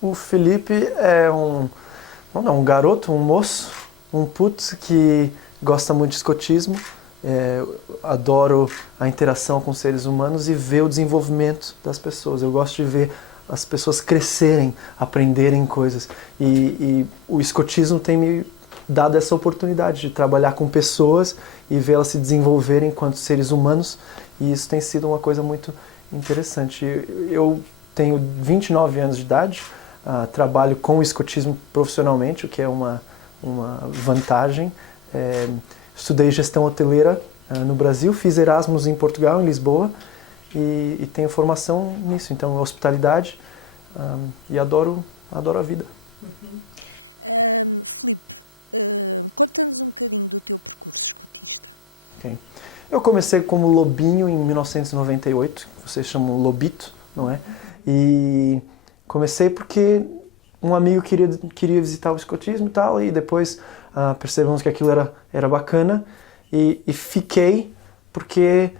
O Felipe é um garoto, um moço, um putz que gosta muito de escotismo. Adoro a interação com seres humanos e ver o desenvolvimento das pessoas. Eu gosto de ver as pessoas crescerem, aprenderem coisas. E o escotismo tem me dado essa oportunidade de trabalhar com pessoas e vê-las se desenvolverem enquanto seres humanos. E isso tem sido uma coisa muito interessante. Eu tenho 29 anos de idade, trabalho com o escotismo profissionalmente, o que é uma vantagem. Estudei gestão hoteleira no Brasil, fiz Erasmus em Portugal, em Lisboa, e tenho formação nisso, então hospitalidade, e adoro a vida. Uhum. Okay. Eu comecei como lobinho em 1998, vocês chamam lobito, não é? E comecei porque um amigo queria visitar o escotismo e tal, e depois percebemos que aquilo era bacana, e fiquei porque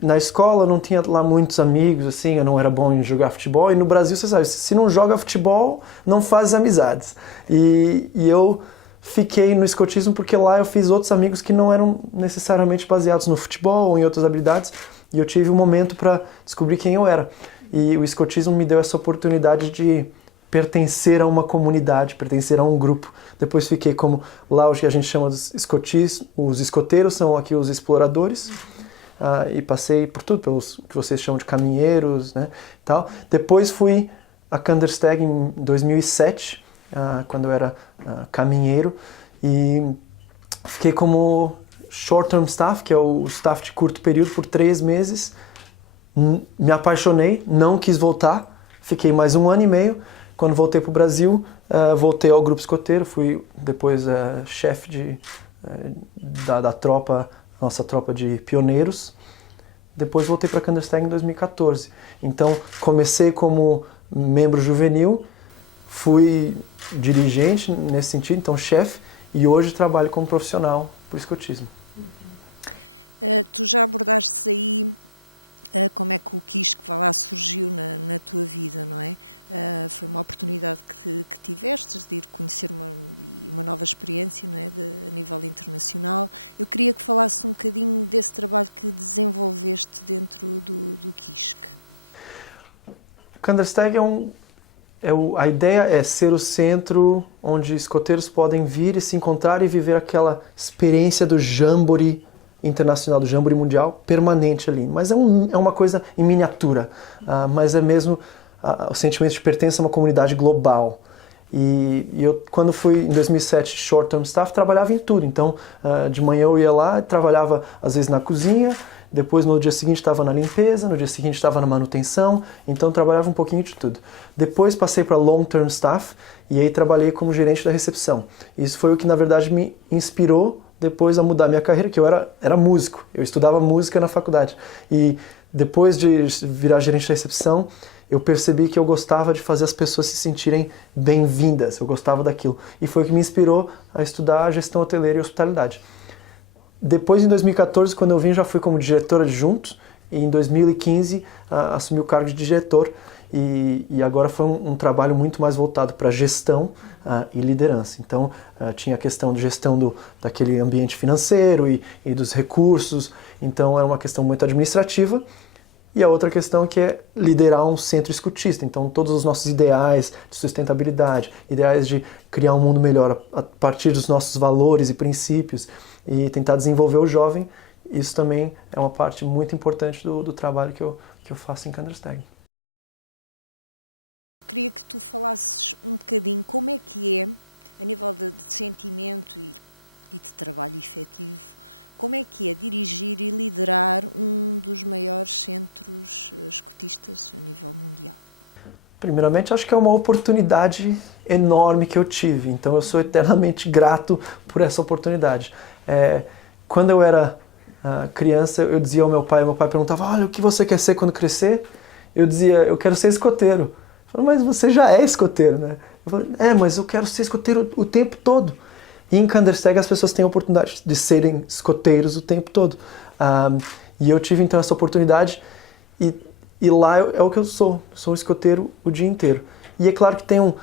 na escola não tinha lá muitos amigos, assim, eu não era bom em jogar futebol, e no Brasil, você sabe, se não joga futebol, não faz amizades. E eu fiquei no escotismo porque lá eu fiz outros amigos que não eram necessariamente baseados no futebol ou em outras habilidades, e eu tive um momento para descobrir quem eu era. E o escotismo me deu essa oportunidade de pertencer a uma comunidade, pertencer a um grupo. Depois fiquei como lá o que a gente chama dos escotis, os escoteiros são aqui os exploradores, e passei por tudo, pelos que vocês chamam de caminheiros, né, tal. Depois fui a Kandersteg em 2007, quando eu era caminheiro, e fiquei como short-term staff, que é o staff de curto período, por 3 meses. Me apaixonei, não quis voltar, fiquei mais 1 ano e meio. Quando voltei para o Brasil, voltei ao grupo escoteiro, fui depois chefe da tropa, nossa tropa de pioneiros. Depois voltei para Kandersteg em 2014. Então comecei como membro juvenil, fui dirigente nesse sentido, então chefe, e hoje trabalho como profissional para o escotismo. Kandersteg a ideia é ser o centro onde escoteiros podem vir e se encontrar e viver aquela experiência do jamboree internacional, do jamboree mundial, permanente ali. Mas é uma coisa em miniatura, mas é mesmo o sentimento de pertença a uma comunidade global. E eu, quando fui em 2007 short term staff, trabalhava em tudo. Então, de manhã eu ia lá, trabalhava às vezes na cozinha, depois no dia seguinte estava na limpeza, no dia seguinte estava na manutenção, então trabalhava um pouquinho de tudo. Depois passei para long term staff e aí trabalhei como gerente da recepção. Isso foi o que na verdade me inspirou depois a mudar minha carreira, que eu era músico, eu estudava música na faculdade. E depois de virar gerente da recepção, eu percebi que eu gostava de fazer as pessoas se sentirem bem-vindas, eu gostava daquilo. E foi o que me inspirou a estudar gestão hoteleira e hospitalidade. Depois, em 2014, quando eu vim, já fui como diretor adjunto, e em 2015 assumi o cargo de diretor, e agora foi um trabalho muito mais voltado para gestão e liderança. Então, tinha a questão de gestão daquele ambiente financeiro e dos recursos, então era uma questão muito administrativa. E a outra questão que é liderar um centro escutista. Então, todos os nossos ideais de sustentabilidade, ideais de criar um mundo melhor a partir dos nossos valores e princípios e tentar desenvolver o jovem, isso também é uma parte muito importante do trabalho que eu faço em Kandersteg. Primeiramente, acho que é uma oportunidade enorme que eu tive, então eu sou eternamente grato por essa oportunidade. Quando eu era criança, eu dizia ao meu pai perguntava, olha, o que você quer ser quando crescer? Eu dizia, eu quero ser escoteiro. Ele falou, mas você já é escoteiro, né? Eu falei, mas eu quero ser escoteiro o tempo todo. E em Kandersteg as pessoas têm a oportunidade de serem escoteiros o tempo todo. E eu tive então essa oportunidade e lá é o que eu sou um escoteiro o dia inteiro. E é claro que tem um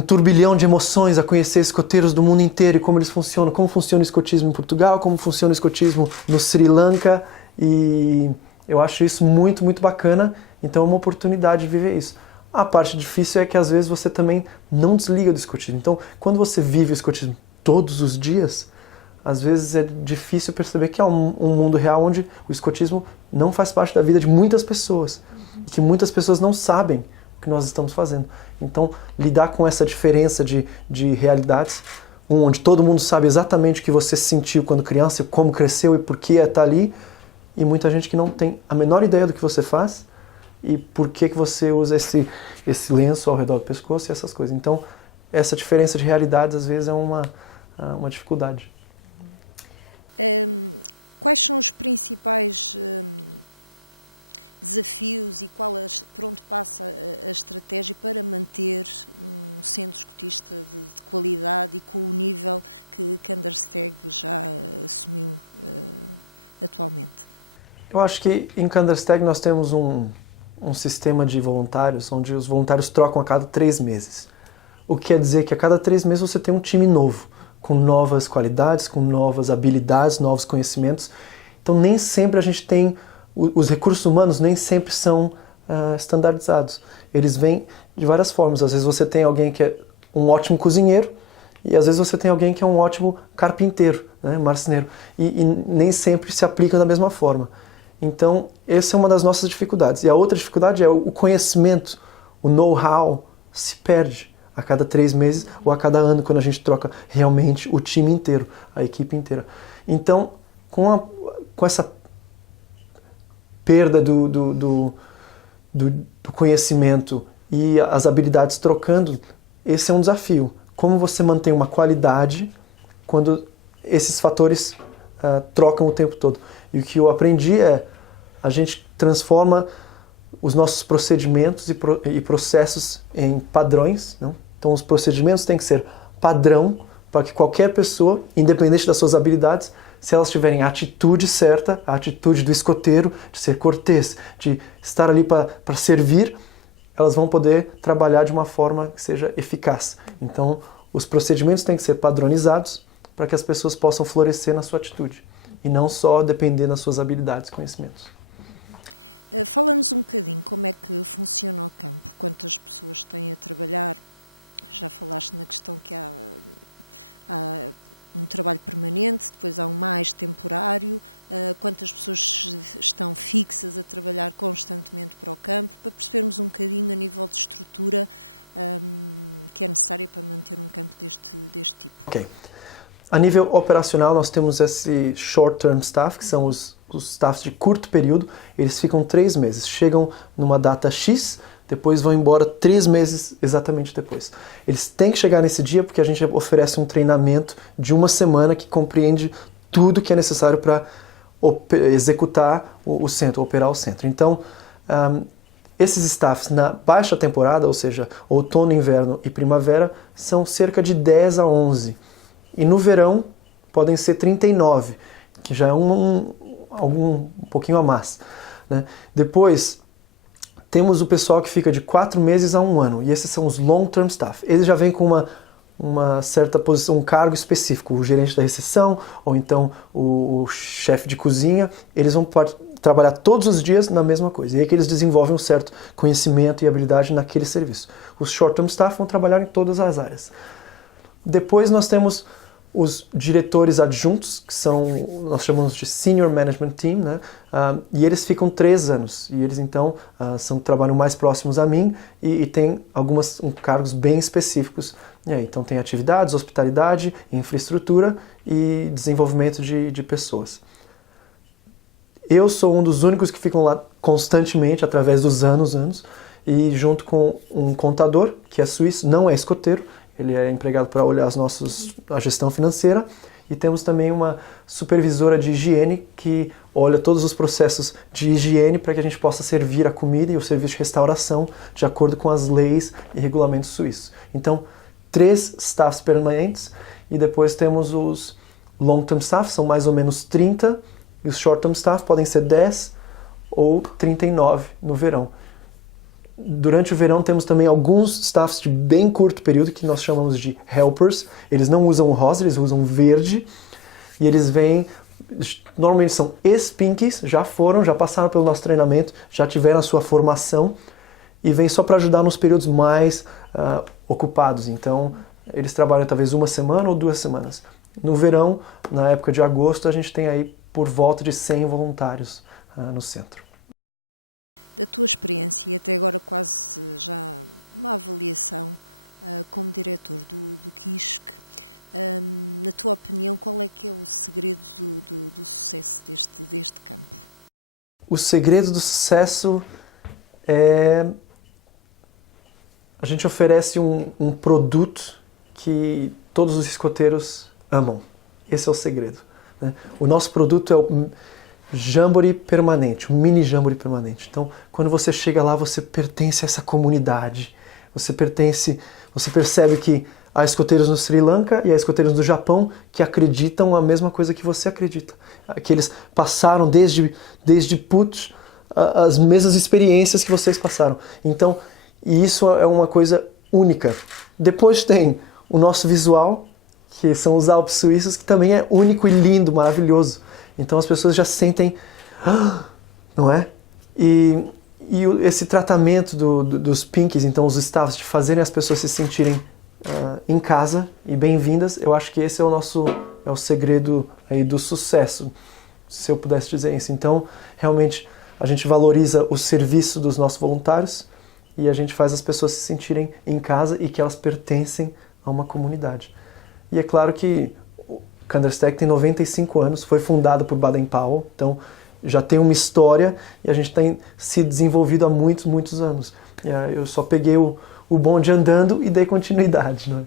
turbilhão de emoções a conhecer escoteiros do mundo inteiro e como eles funcionam, como funciona o escotismo em Portugal, como funciona o escotismo no Sri Lanka, e eu acho isso muito, muito bacana, então é uma oportunidade de viver isso. A parte difícil é que às vezes você também não desliga do escotismo. Então, quando você vive o escotismo todos os dias, às vezes é difícil perceber que é um mundo real onde o escotismo não faz parte da vida de muitas pessoas, e que muitas pessoas não sabem que nós estamos fazendo. Então, lidar com essa diferença de realidades, onde todo mundo sabe exatamente o que você sentiu quando criança, como cresceu e por que está ali, e muita gente que não tem a menor ideia do que você faz e por que você usa esse lenço ao redor do pescoço e essas coisas. Então, essa diferença de realidades às vezes é uma dificuldade. Eu acho que em Kandersteg nós temos um sistema de voluntários, onde os voluntários trocam a cada 3 meses. O que quer dizer que a cada 3 meses você tem um time novo, com novas qualidades, com novas habilidades, novos conhecimentos. Então nem sempre a gente tem, os recursos humanos nem sempre são standardizados. Eles vêm de várias formas. Às vezes você tem alguém que é um ótimo cozinheiro, e às vezes você tem alguém que é um ótimo carpinteiro, né, marceneiro. E nem sempre se aplica da mesma forma. Então, essa é uma das nossas dificuldades. E a outra dificuldade é o conhecimento, o know-how se perde a cada 3 meses ou a cada ano, quando a gente troca realmente o time inteiro, a equipe inteira. Então, com essa perda do conhecimento e as habilidades trocando, esse é um desafio. Como você mantém uma qualidade quando esses fatores trocam o tempo todo? E o que eu aprendi é a gente transforma os nossos procedimentos e processos em padrões. Não? Então os procedimentos têm que ser padrão para que qualquer pessoa, independente das suas habilidades, se elas tiverem a atitude certa, a atitude do escoteiro, de ser cortês, de estar ali para servir, elas vão poder trabalhar de uma forma que seja eficaz. Então os procedimentos têm que ser padronizados para que as pessoas possam florescer na sua atitude e não só depender das suas habilidades e conhecimentos. Ok. A nível operacional, nós temos esse short-term staff, que são os staffs de curto período. Eles ficam 3 meses, chegam numa data X, depois vão embora 3 meses exatamente depois. Eles têm que chegar nesse dia porque a gente oferece um treinamento de 1 semana que compreende tudo que é necessário para executar o centro, operar o centro. Então, esses staffs na baixa temporada, ou seja, outono, inverno e primavera, são cerca de 10 a 11. E no verão podem ser 39, que já é um pouquinho a mais. Né? Depois, temos o pessoal que fica de 4 meses a 1 ano, e esses são os long-term staff. Eles já vêm com uma certa posição, um cargo específico, o gerente da recepção, ou então o chefe de cozinha. Eles vão trabalhar todos os dias na mesma coisa, e aí que eles desenvolvem um certo conhecimento e habilidade naquele serviço. Os short-term staff vão trabalhar em todas as áreas. Depois nós temos os diretores adjuntos, que nós chamamos de Senior Management Team, né? E eles ficam 3 anos, e eles então trabalham mais próximos a mim e têm alguns cargos bem específicos. E aí, então tem atividades, hospitalidade, infraestrutura e desenvolvimento de pessoas. Eu sou um dos únicos que ficam lá constantemente, através dos anos, e junto com um contador, que é suíço, não é escoteiro, ele é empregado para olhar a gestão financeira, e temos também uma supervisora de higiene que olha todos os processos de higiene para que a gente possa servir a comida e o serviço de restauração de acordo com as leis e regulamentos suíços. Então, 3 staffs permanentes, e depois temos os long-term staff, são mais ou menos 30, e os short-term staff podem ser 10 ou 39 no verão. durante o verão temos também alguns staffs de bem curto período que nós chamamos de helpers. Eles não usam o rosa, eles usam verde. E eles vêm, normalmente são ex-pinkies, já passaram pelo nosso treinamento, já tiveram a sua formação e vêm só para ajudar nos períodos mais ocupados. Então, eles trabalham talvez 1 semana ou 2 semanas. No verão, na época de agosto, a gente tem aí por volta de 100 voluntários no centro. O segredo do sucesso é a gente oferece um produto que todos os escoteiros amam. Esse é o segredo, né? O nosso produto é o Jamboree permanente, o mini Jamboree permanente. Então, quando você chega lá, você pertence a essa comunidade. Você percebe que há escoteiros no Sri Lanka e há escoteiros no Japão que acreditam a mesma coisa que você acredita. Que eles passaram desde putos as mesmas experiências que vocês passaram. Então, isso é uma coisa única. Depois tem o nosso visual, que são os Alpes suíços, que também é único e lindo, maravilhoso. Então as pessoas já sentem, não é? E esse tratamento dos pinkies, então os staffs, de fazerem as pessoas se sentirem em casa e bem-vindas, eu acho que esse é o segredo aí do sucesso, se eu pudesse dizer isso. Então, realmente, a gente valoriza o serviço dos nossos voluntários e a gente faz as pessoas se sentirem em casa e que elas pertencem a uma comunidade. E é claro que o Kandersteg tem 95 anos, foi fundado por Baden-Powell, então já tem uma história e a gente tem se desenvolvido há muitos, muitos anos. Eu só peguei o bonde andando e dei continuidade, não é?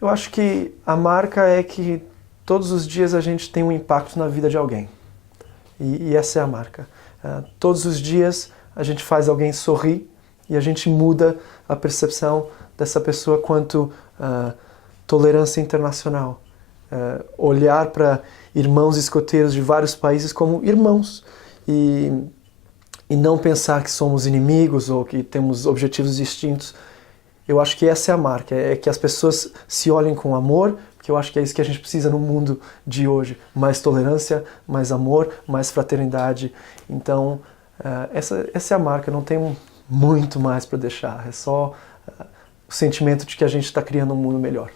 Eu acho que a marca é que todos os dias a gente tem um impacto na vida de alguém. E essa é a marca. Todos os dias a gente faz alguém sorrir e a gente muda a percepção dessa pessoa quanto tolerância internacional. Olhar para irmãos escoteiros de vários países como irmãos e não pensar que somos inimigos ou que temos objetivos distintos. Eu acho que essa é a marca, é que as pessoas se olhem com amor, porque eu acho que é isso que a gente precisa no mundo de hoje. Mais tolerância, mais amor, mais fraternidade. Então, essa é a marca, não tem muito mais para deixar, é só o sentimento de que a gente está criando um mundo melhor.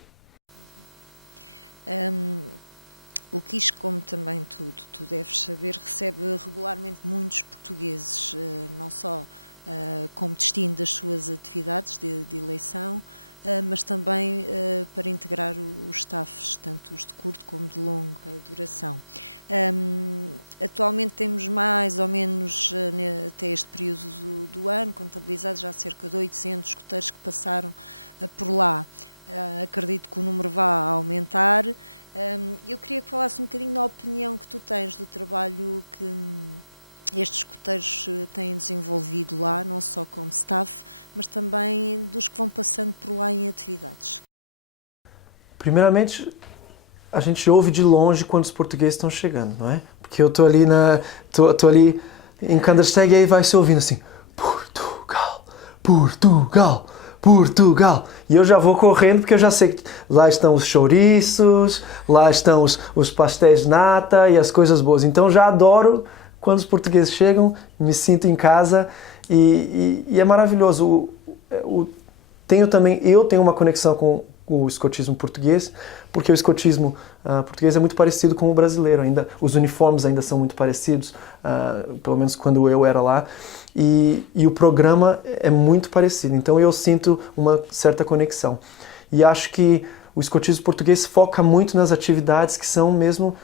Primeiramente, a gente ouve de longe quando os portugueses estão chegando, não é? Porque eu tô ali em Kandersteg e aí vai se ouvindo assim, Portugal, Portugal, Portugal. E eu já vou correndo porque eu já sei que lá estão os chouriços, lá estão os pastéis de nata e as coisas boas. Então já adoro quando os portugueses chegam, me sinto em casa e é maravilhoso. Eu tenho uma conexão com o escotismo português, porque o escotismo português é muito parecido com o brasileiro ainda, os uniformes ainda são muito parecidos, pelo menos quando eu era lá, e o programa é muito parecido, então eu sinto uma certa conexão. E acho que o escotismo português foca muito nas atividades que são mesmo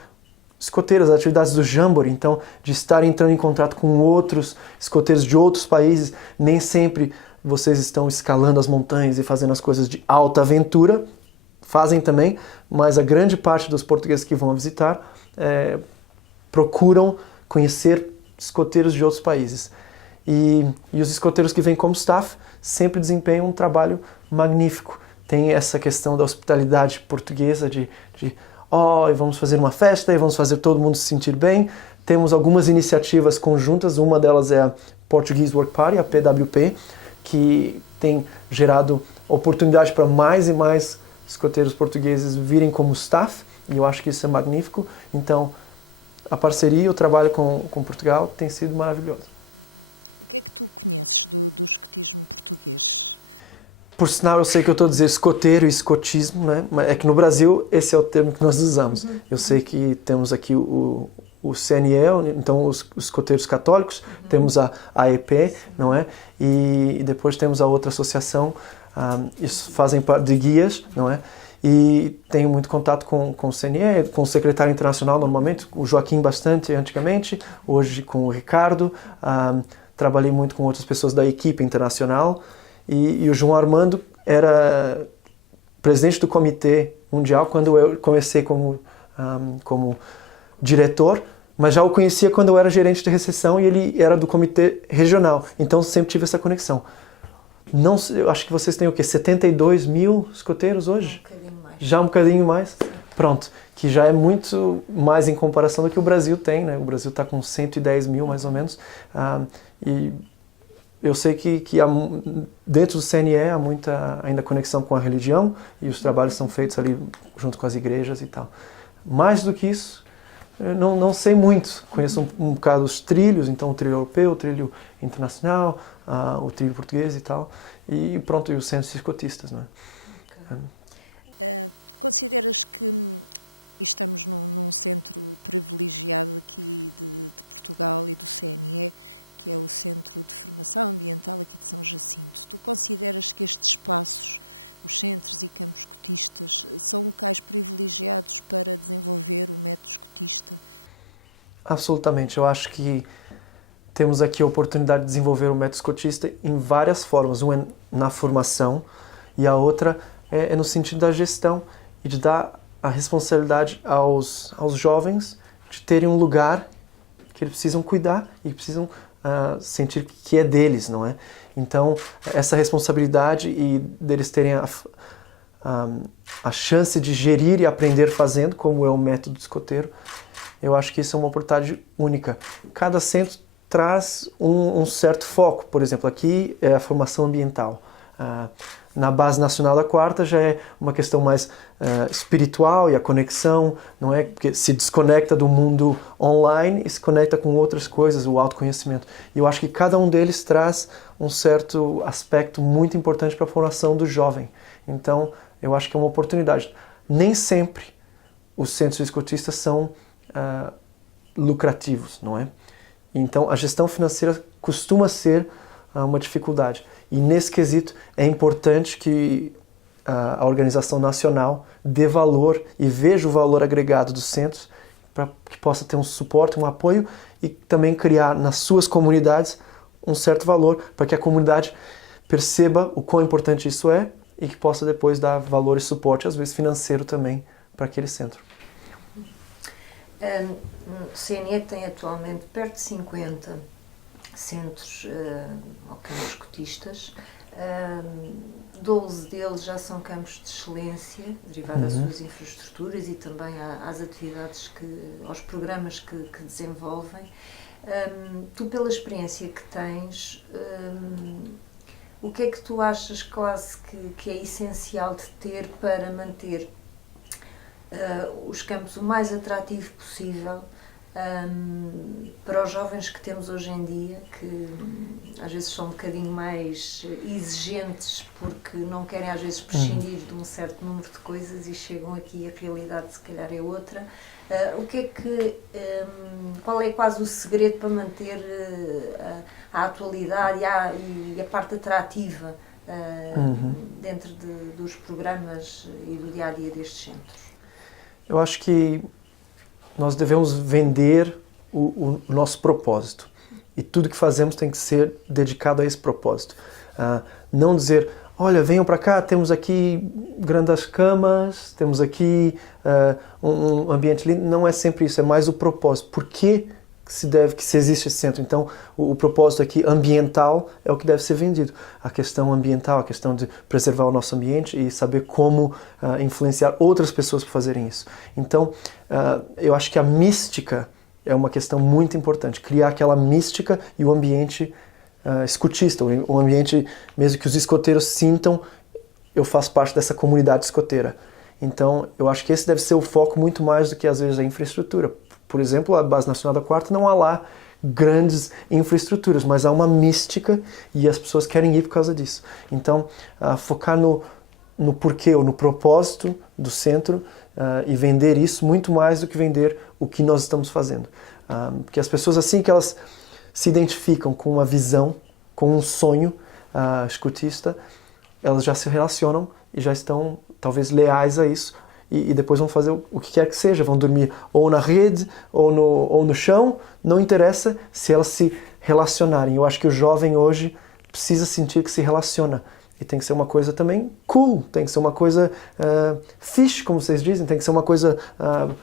escoteiras, as atividades do Jamboree, então de estar entrando em contato com outros escoteiros de outros países, nem sempre vocês estão escalando as montanhas e fazendo as coisas de alta aventura, fazem também, mas a grande parte dos portugueses que vão visitar procuram conhecer escoteiros de outros países. E os escoteiros que vêm como staff sempre desempenham um trabalho magnífico. Tem essa questão da hospitalidade portuguesa, de e vamos fazer uma festa e vamos fazer todo mundo se sentir bem. Temos algumas iniciativas conjuntas, uma delas é a Portuguese Work Party, a PWP, que tem gerado oportunidade para mais e mais escoteiros portugueses virem como staff, e eu acho que isso é magnífico. Então, a parceria e o trabalho com Portugal tem sido maravilhoso. Por sinal, eu sei que eu estou a dizer escoteiro e escotismo, né? Mas é que no Brasil esse é o termo que nós usamos. Eu sei que temos aqui o CNE, então os escoteiros católicos, temos a AEP, não é? E depois temos a outra associação, isso fazem parte de guias, não é? E tenho muito contato com o CNE, com o secretário internacional normalmente, o Joaquim bastante antigamente, hoje com o Ricardo, trabalhei muito com outras pessoas da equipe internacional, e o João Armando era presidente do Comitê Mundial quando eu comecei como diretor, mas já o conhecia quando eu era gerente de recepção e ele era do Comitê Regional, então sempre tive essa conexão. Não, eu acho que vocês têm o quê? 72 mil escoteiros hoje? Já um bocadinho mais? Pronto, que já é muito mais em comparação do que o Brasil tem, né? O Brasil está com 110 mil mais ou menos, e eu sei que dentro do CNE há muita ainda conexão com a religião e os trabalhos são feitos ali junto com as igrejas e tal. Mais do que isso, eu não sei muito. Conheço um bocado os trilhos, então o trilho europeu, o trilho internacional, o trilho português e tal, e pronto, e os centros escotistas, né? Okay. Absolutamente, eu acho que temos aqui a oportunidade de desenvolver o método escotista em várias formas. Uma é na formação e a outra é no sentido da gestão e de dar a responsabilidade aos jovens de terem um lugar que eles precisam cuidar e precisam sentir que é deles, não é? Então, essa responsabilidade e deles terem a chance de gerir e aprender fazendo, como é o método escoteiro, eu acho que isso é uma oportunidade única. Cada centro traz um certo foco. Por exemplo, aqui é a formação ambiental. Na base nacional da quarta já é uma questão mais espiritual e a conexão, não é? Porque se desconecta do mundo online e se conecta com outras coisas, o autoconhecimento. E eu acho que cada um deles traz um certo aspecto muito importante para a formação do jovem. Então, eu acho que é uma oportunidade. Nem sempre os centros escotistas são lucrativos, não é? Então, a gestão financeira costuma ser uma dificuldade. E nesse quesito é importante que a organização nacional dê valor e veja o valor agregado dos centros para que possa ter um suporte, um apoio e também criar nas suas comunidades um certo valor para que a comunidade perceba o quão importante isso é e que possa depois dar valor e suporte, às vezes financeiro também, para aquele centro. O CNE tem atualmente perto de 50 centros escotistas. 12 deles já são campos de excelência, derivado às suas infraestruturas e também às atividades, aos programas que desenvolvem. Tu, pela experiência que tens, o que é que tu achas quase que é essencial de ter para manter os campos o mais atrativo possível para os jovens que temos hoje em dia, que às vezes são um bocadinho mais exigentes porque não querem às vezes prescindir de um certo número de coisas e chegam aqui e a realidade se calhar é outra. O que é que, qual é quase o segredo para manter a atualidade e a parte atrativa dentro dos programas e do dia-a-dia destes centros? Eu acho que nós devemos vender o nosso propósito. E tudo que fazemos tem que ser dedicado a esse propósito. Não dizer, olha, venham para cá, temos aqui grandes camas, temos aqui um ambiente lindo. Não é sempre isso, é mais o propósito. Por que se existe esse centro. Então, o propósito aqui ambiental é o que deve ser vendido. A questão ambiental, a questão de preservar o nosso ambiente e saber como influenciar outras pessoas para fazerem isso. Então, eu acho que a mística é uma questão muito importante. Criar aquela mística e o ambiente escotista, o ambiente mesmo que os escoteiros sintam, eu faço parte dessa comunidade escoteira. Então, eu acho que esse deve ser o foco muito mais do que, às vezes, a infraestrutura. Por exemplo, a Base Nacional da Quarta não há lá grandes infraestruturas, mas há uma mística e as pessoas querem ir por causa disso. Então, focar no porquê ou no propósito do centro e vender isso muito mais do que vender o que nós estamos fazendo. Porque as pessoas, assim que elas se identificam com uma visão, com um sonho escotista, elas já se relacionam e já estão, talvez, leais a isso e depois vão fazer o que quer que seja, vão dormir ou na rede ou no chão, não interessa se elas se relacionarem. Eu acho que o jovem hoje precisa sentir que se relaciona e tem que ser uma coisa também cool, tem que ser uma coisa fish, como vocês dizem, tem que ser uma coisa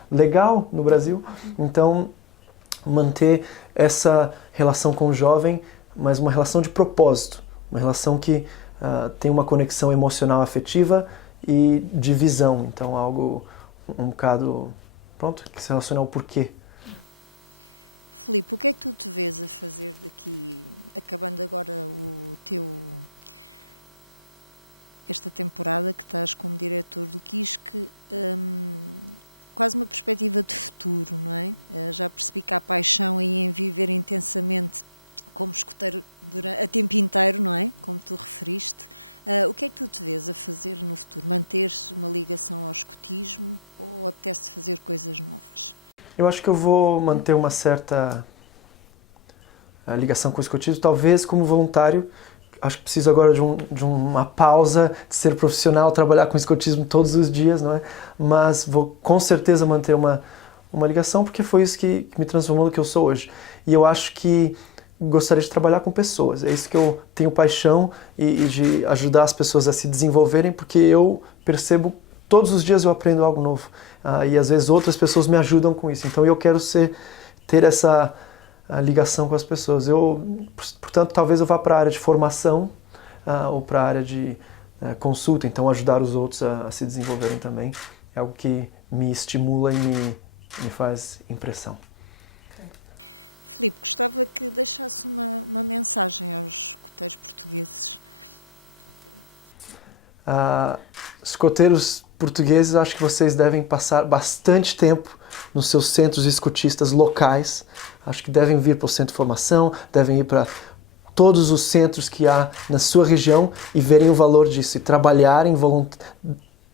legal no Brasil. Então, manter essa relação com o jovem, mas uma relação de propósito, uma relação que tem uma conexão emocional, afetiva e de visão. Então, algo um bocado, pronto, que se relaciona ao porquê. Eu acho que eu vou manter uma certa ligação com o escotismo, talvez como voluntário. Acho que preciso agora de uma pausa, de ser profissional, trabalhar com escotismo todos os dias, não é? Mas vou com certeza manter uma ligação, porque foi isso que me transformou no que eu sou hoje. E eu acho que gostaria de trabalhar com pessoas. É isso que eu tenho paixão e de ajudar as pessoas a se desenvolverem, porque eu percebo todos os dias eu aprendo algo novo. E às vezes outras pessoas me ajudam com isso. Então eu quero ter essa ligação com as pessoas. Portanto, talvez eu vá para a área de formação ou para a área de consulta. Então ajudar os outros a se desenvolverem também é algo que me estimula e me faz impressão. Escoteiros portugueses, acho que vocês devem passar bastante tempo nos seus centros escotistas locais. Acho que devem vir para o centro de formação, devem ir para todos os centros que há na sua região e verem o valor disso, e trabalharem,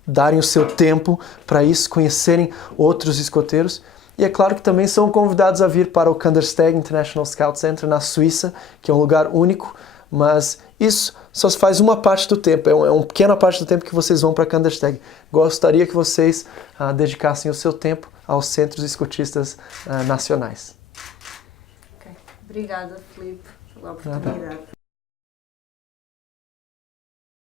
darem o seu tempo para isso, conhecerem outros escoteiros. E é claro que também são convidados a vir para o Kandersteg International Scout Center na Suíça, que é um lugar único, mas isso só se faz uma parte do tempo, é uma pequena parte do tempo que vocês vão para Kandersteg. Gostaria que vocês dedicassem o seu tempo aos centros escotistas nacionais. Okay. Obrigada, Filipe, pela oportunidade.